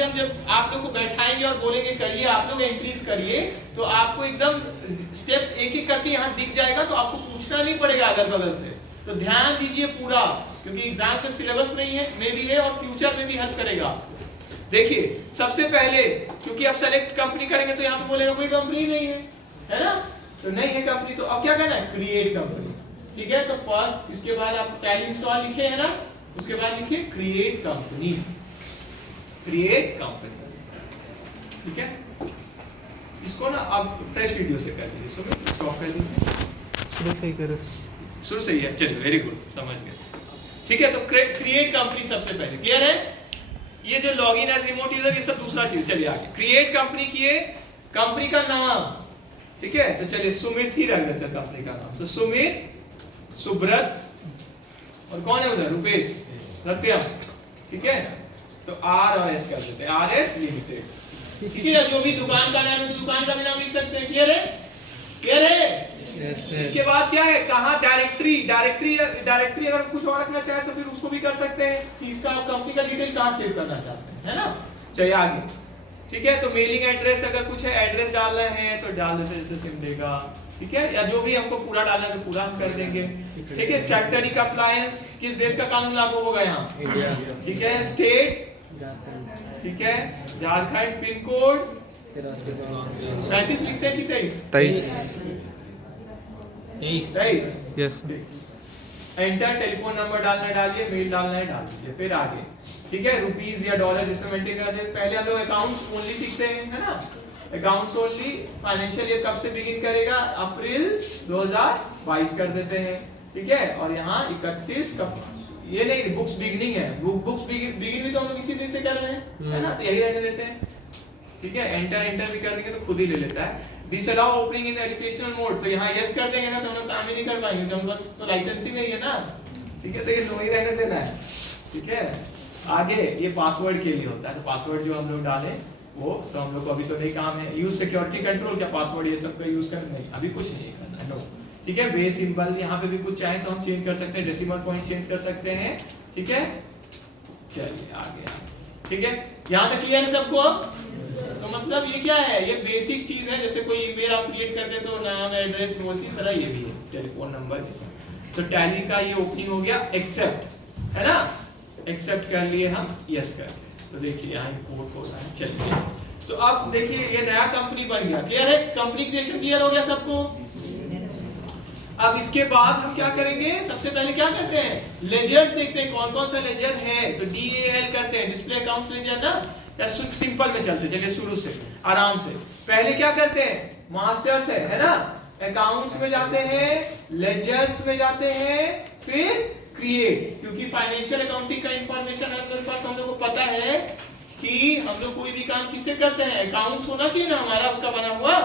हम जब आप लोग को बैठाएंगे और बोलेंगे करिए, आप लोग एंट्रीज करिए, तो आपको एकदम स्टेप्स एक एक करके यहाँ दिख जाएगा, तो आपको पूछना नहीं पड़ेगा अगल बगल से। तो ध्यान दीजिए पूरा, क्योंकि एग्जाम का सिलेबस नहीं है में भी है और फ्यूचर में भी हेल्प करेगा। देखिए सबसे पहले, क्योंकि आप सेलेक्ट कंपनी करेंगे तो यहाँ पे बोलेगा कोई कंपनी नहीं है ना, तो नहीं है कंपनी, तो अब क्या करना है, क्रिएट कंपनी। ठीक है, तो फर्स्ट इसके बाद आप टैली इंस्टॉल लिखे है ना, उसके बाद लिखिए क्रिएट कंपनी, क्रिएट कंपनी। ठीक है, इसको ना अब फ्रेश वीडियो से कर लीजिए, सुनो स्टॉप कर लीजिए, शुरू से ही करो, शुरू से ही है, चलिए वेरी गुड, समझ गए। ठीक है, तो क्रिएट कंपनी सबसे पहले क्लियर है। ये जो लॉगिन एज रिमोट यूजर ये सब दूसरा चीज, चलिए आगे। क्रिएट कंपनी किए, कंपनी का नाम, ठीक है, तो चलिए सुमित ही रख देते हैं कंपनी का नाम, तो सुमित, सुब्रत, और कौन है उधर, रुपेश, सत्यम। ठीक है, तो आर और एस कर देते हैं, आर एस लिमिटेड। ठीक है, जो भी दुकान का नाम है तो दुकान का भी नाम लिख सकते हैं। क्लियर है, क्लियर है। इसके बाद क्या है, कहाँ डायरेक्टरी, डायरेक्टरी अगर कुछ और रखना चाहे तो फिर उसको भी कर सकते हैं कि इसका कंपनी का डिटेल कहाँ सेव करना चाहते हैं, है ना। चलिए आगे। ठीक है, तो मेलिंग एड्रेस अगर कुछ है, एड्रेस डालना है तो डाल देते, जैसे सिम देगा। ठीक है, या जो भी हमको पूरा डालना है तो पूरा हम कर देंगे। ठीक है, स्टैट्यूटरी कंप्लायंस, किस देश का कानून लागू होगा यहाँ, ठीक है, स्टेट, ठीक है, झारखंड, पिन कोड 35 लिखते हैं कि 23? यस। एंटर, टेलीफोन नंबर डालना है डालिए, मेल डालना है डाल दीजिए, फिर आगे। ठीक है, रुपीस या डॉलर जिसमें मेंटेन करना चाहिए। पहले हम लोग अकाउंट्स ओनली सीखते हैं, है ना, अकाउंट्स ओनली। फाइनेंशियल ईयर कब से बिगिन करेगा, अप्रैल 2022 कर देते हैं। ठीक है, और यहाँ 31 कब, ये नहीं, बुक्स बिगिनिंग है, बुक्स बिगिन भी तो हम लोग इसी दिन से कर रहे हैं, है ना, तो यही रहने देते हैं। ठीक है, एंटर भी कर देंगे तो खुद ही ले लेता है। This allow opening in educational mode, तो यहाँ यस कर देंगे ना तो हम लोग काम ही नहीं कर पाएंगे, तो हम बस तो लाइसेंस ही नहीं है ना। ठीक है, तो ये नो ही रहने देना है। ठीक है, आगे ये पासवर्ड के लिए होता है, तो पासवर्ड जो हम लोग डालें वो, तो हम लोग को अभी तो नहीं काम है। यूज सिक्योरिटी कंट्रोल, क्या पासवर्ड ये सब का यूज करना नहीं, अभी कुछ नहीं करना है, नो। ठीक है, बेस सिंबल यहाँ पे भी कुछ चाहे तो हम चेंज कर सकते हैं, डेसिमल पॉइंट चेंज कर सकते हैं। ठीक है, चलिए आगे। ठीक है, यहाँ तक क्लियर है सबको। तो मतलब ये क्या है, ये बेसिक चीज है, जैसे कोई ईमेल आप क्रिएट करते हैं तो नाम, एड्रेस, उसी तरह ये भी है, टेलीफोन नंबर। तो टैली का ये ओपनिंग हो गया, एक्सेप्ट, है ना, एक्सेप्ट कर लिए हम, यस कर। तो देखिए यहाँ इंपोर्ट हो रहा है, चलिए। तो अब देखिए ये नया कंपनी बन गया, क्लियर है, कंपनी क्रिएशन क्लियर हो गया सबको। अब इसके बाद हम क्या करेंगे, सबसे पहले क्या करते हैं, लेजर्स देखते हैं कौन कौन सा लेजर है, तो DAL करते हैं, डिस्प्ले अकाउंट्स लेजर ना, या सिंपल में चलते, चलिए शुरू से आराम से। पहले क्या करते हैं, मास्टर्स है ना, अकाउंट्स में जाते हैं, लेजर्स में जाते हैं, फिर क्रिएट, क्योंकि फाइनेंशियल अकाउंटिंग का इंफॉर्मेशन हम लोग को पता है कि हम लोग कोई भी काम किससे करते हैं, अकाउंट्स होना चाहिए ना हमारा उसका बना हुआ,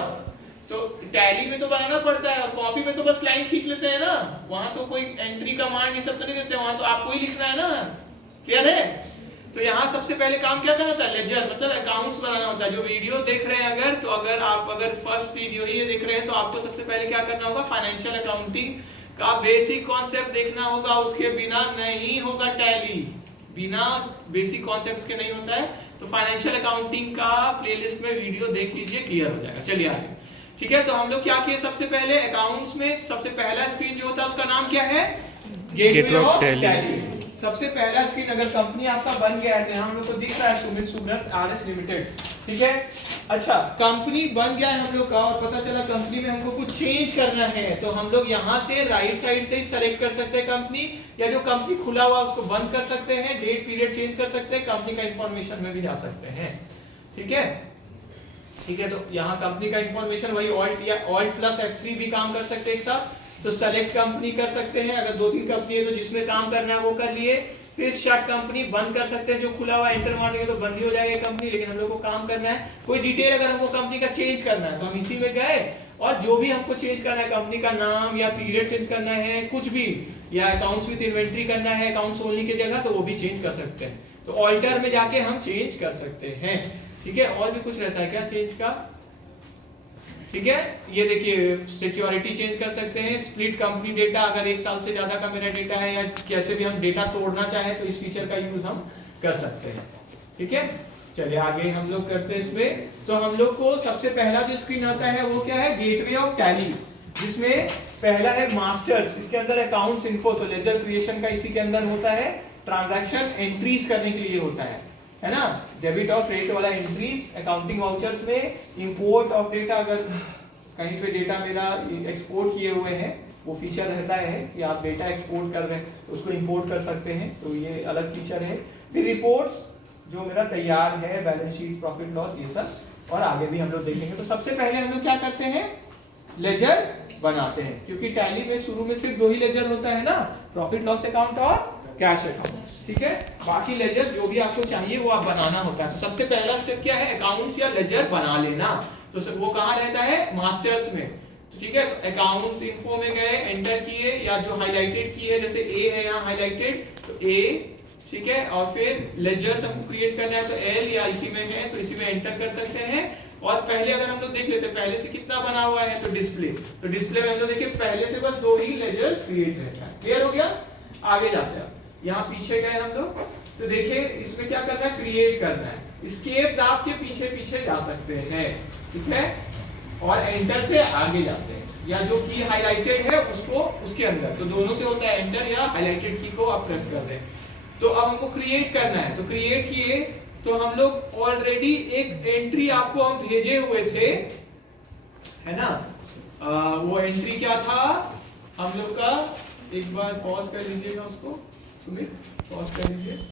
तो टैली में तो बनाना पड़ता है, और कॉपी में तो बस लाइन खींच लेते हैं ना, वहां तो कोई एंट्री कमांड ये सब तो नहीं देते, वहां तो आपको ही लिखना है ना। क्लियर है, तो यहाँ सबसे पहले काम क्या करना होता है, लेजर मतलब अकाउंट्स बनाना होता है। जो वीडियो देख रहे हैं अगर, तो अगर आप फर्स्ट वीडियो ही देख रहे हैं तो आपको सबसे पहले क्या करना होगा, फाइनेंशियल अकाउंटिंग का बेसिक कॉन्सेप्ट देखना होगा, उसके बिना नहीं होगा टैली, बिना बेसिक कॉन्सेप्ट के नहीं होता है। तो फाइनेंशियल अकाउंटिंग का प्लेलिस्ट में वीडियो देख लीजिए, क्लियर हो जाएगा। चलिए आगे। ठीक है, तो हम लोग क्या किए, सबसे पहले अकाउंट्स में सबसे पहला स्क्रीन जो होता है उसका नाम क्या है, गेटवे ऑफ टैली। सबसे पहला स्क्रीन अगर कंपनी आपका बन गया है तो यहाँ हम लोग को दिख रहा है सुमित सुब्रत RS लिमिटेड। ठीक है, अच्छा कंपनी बन गया है हम लोग का, और पता चला कंपनी में हमको कुछ चेंज करना है, तो हम लोग यहाँ से राइट साइड से ही सेलेक्ट कर सकते हैं कंपनी, या जो कंपनी खुला हुआ उसको बंद कर सकते हैं, डेट पीरियड चेंज कर सकते हैं, कंपनी का इंफॉर्मेशन में भी जा सकते हैं। ठीक है, ठीक है, तो यहाँ कंपनी का इंफॉर्मेशन वही ऑल्ट या ऑल्ट प्लस F3 भी काम कर सकते हैं एक साथ। तो सेलेक्ट कंपनी कर सकते हैं, अगर 2-3 कंपनी है तो जिसमें काम करना है वो कर लिए। फिर शट कंपनी, बंद कर सकते हैं, जो खुला हुआ एंटर मारेंगे तो बंद ही हो जाएगा कंपनी, लेकिन हम लोग को काम करना है, कोई डिटेल अगर हमको कंपनी का चेंज करना है तो हम इसी में गए, और जो भी हमको चेंज करना है, कंपनी का नाम या पीरियड चेंज करना है, कुछ भी, या अकाउंट्स विद इन्वेंट्री करना है अकाउंट्स ओनली की जगह, तो वो भी चेंज कर सकते हैं। तो ऑल्टर में जाके हम चेंज कर सकते हैं। ठीक है, और भी कुछ रहता है क्या चेंज का, ठीक है, ये देखिए सिक्योरिटी चेंज कर सकते हैं, स्प्लिट कंपनी डेटा, अगर 1 साल से ज्यादा का मेरा डेटा है, या कैसे भी हम डेटा तोड़ना चाहे तो इस फीचर का यूज हम कर सकते हैं। ठीक है, चलिए आगे हम लोग करते हैं इसमें। तो हम लोग को सबसे पहला जो स्क्रीन आता है वो क्या है, गेटवे ऑफ टैली, जिसमें पहला है मास्टर्स, इसके अंदर अकाउंट्स इन्फो, तो लेजर क्रिएशन का इसी के अंदर होता है, ट्रांजैक्शन एंट्रीज करने के लिए होता है ना, डेबिट और क्रेडिट वाला एंट्रीज। अकाउंटिंग वाउचर्स में इंपोर्ट ऑफ डेटा, अगर कहीं पे डेटा मेरा एक्सपोर्ट किए हुए हैं, वो फीचर रहता है कि आप डेटा एक्सपोर्ट कर रहे हैं तो उसको इंपोर्ट कर सकते हैं, तो ये अलग फीचर है। फिर रिपोर्ट्स जो मेरा तैयार है, बैलेंस शीट, प्रॉफिट लॉस, ये सब, और आगे भी हम लोग देखेंगे। तो सबसे पहले हम लोग क्या करते हैं, लेजर बनाते हैं, क्योंकि टैली में शुरू में सिर्फ 2 ही लेजर होता है ना, प्रॉफिट लॉस अकाउंट और कैश अकाउंट, ठीक है। बाकी लेजर जो भी आपको चाहिए वो आप बनाना होता है। तो सबसे पहला स्टेप क्या है, अकाउंट्स या लेजर बना लेना। तो वो कहाँ रहता है, मास्टर्स में, तो ठीक है। तो अकाउंट्स इन्फो में गए, एंटर किए, या जो हाईलाइटेड की है, जैसे ए है यहाँ हाईलाइटेड, तो ए, ठीक है। और फिर लेजर्स हमको क्रिएट करना है, तो एल या इसी में है तो इसी में एंटर कर सकते हैं। और पहले अगर हम लोग देख लेते हैं पहले से कितना बना हुआ है, तो डिस्प्ले, तो डिस्प्ले में हम लोग देखिए पहले से बस 2 ही लेजर्स क्रिएट रहता है। क्लियर हो गया। आगे जाते हैं, यहाँ पीछे गए हम लोग, तो देखिए इसमें क्या करना है, क्रिएट करना है। एस्केप दाब के पीछे पीछे जा सकते हैं, ठीक है, और एंटर से आगे जाते हैं, या जो की हाईलाइटेड है उसको उसके अंदर, तो दोनों से होता है एंटर या हाईलाइटेड की को आप प्रेस कर दें। तो अब हमको क्रिएट करना है, तो क्रिएट किए, तो हम लोग ऑलरेडी एक एंट्री आपको हम भेजे हुए थे, है ना। वो एंट्री क्या था हम लोग का, एक बार पॉज कर लीजिएगा उसको, सुमित पॉज कर लीजिए।